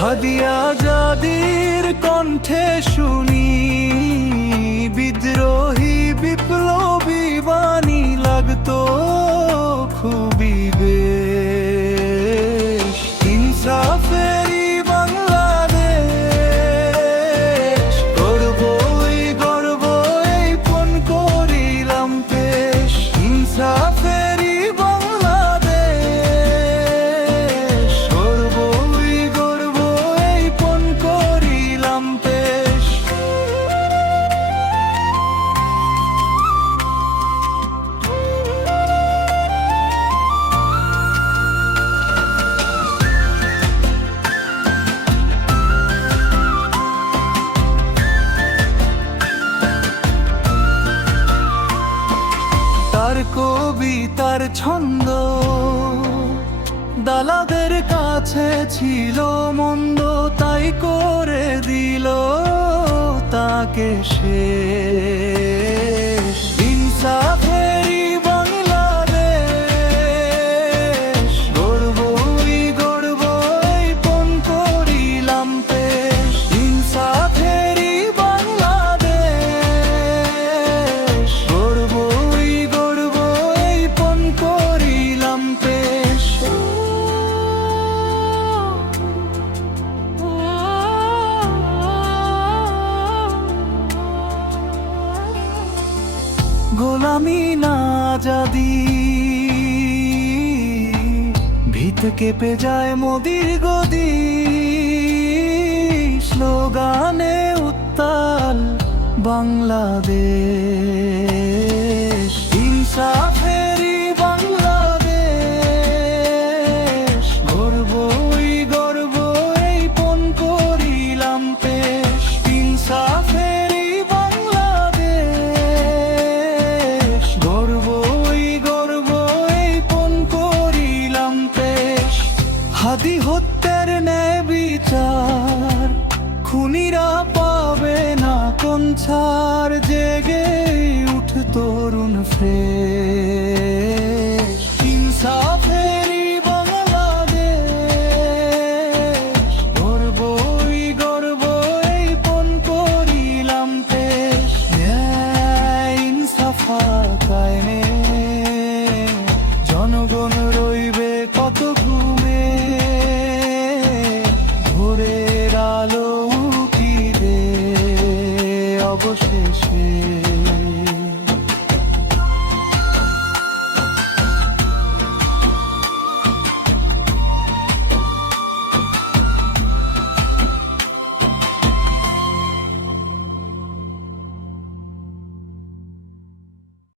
হাদিয়া জাদির কণ্ঠে শুনি বিদ্রোহী বিপ্লবী বাণী লাগতো খুবই বেশ। ইনসাফেরই বাংলাদেশ গর্বই গর্ব এই পণ করিলাম পেশ। ইনসাফেরই বাংলাদেশ গর্বই গর্ব এই পণ করিলাম পেশ। তার কবিতার ছন্দ দালাদের কাছে ছিল মন্দ, তাই করে দিল তাকে শেষ। ইনসাফেরই বাংলাদেশ গর্বই গর্ব এই পণ করিলাম পেশ। ইনসাফেরই বাংলাদেশ গর্বই গর্ব এই পণ করিলাম পেশ। গোলামি না আজাদি ভিত কেঁপে যায় মোদির গদি। স্লোগানে উত্তাল বাংলাদেশ। ইনসাফ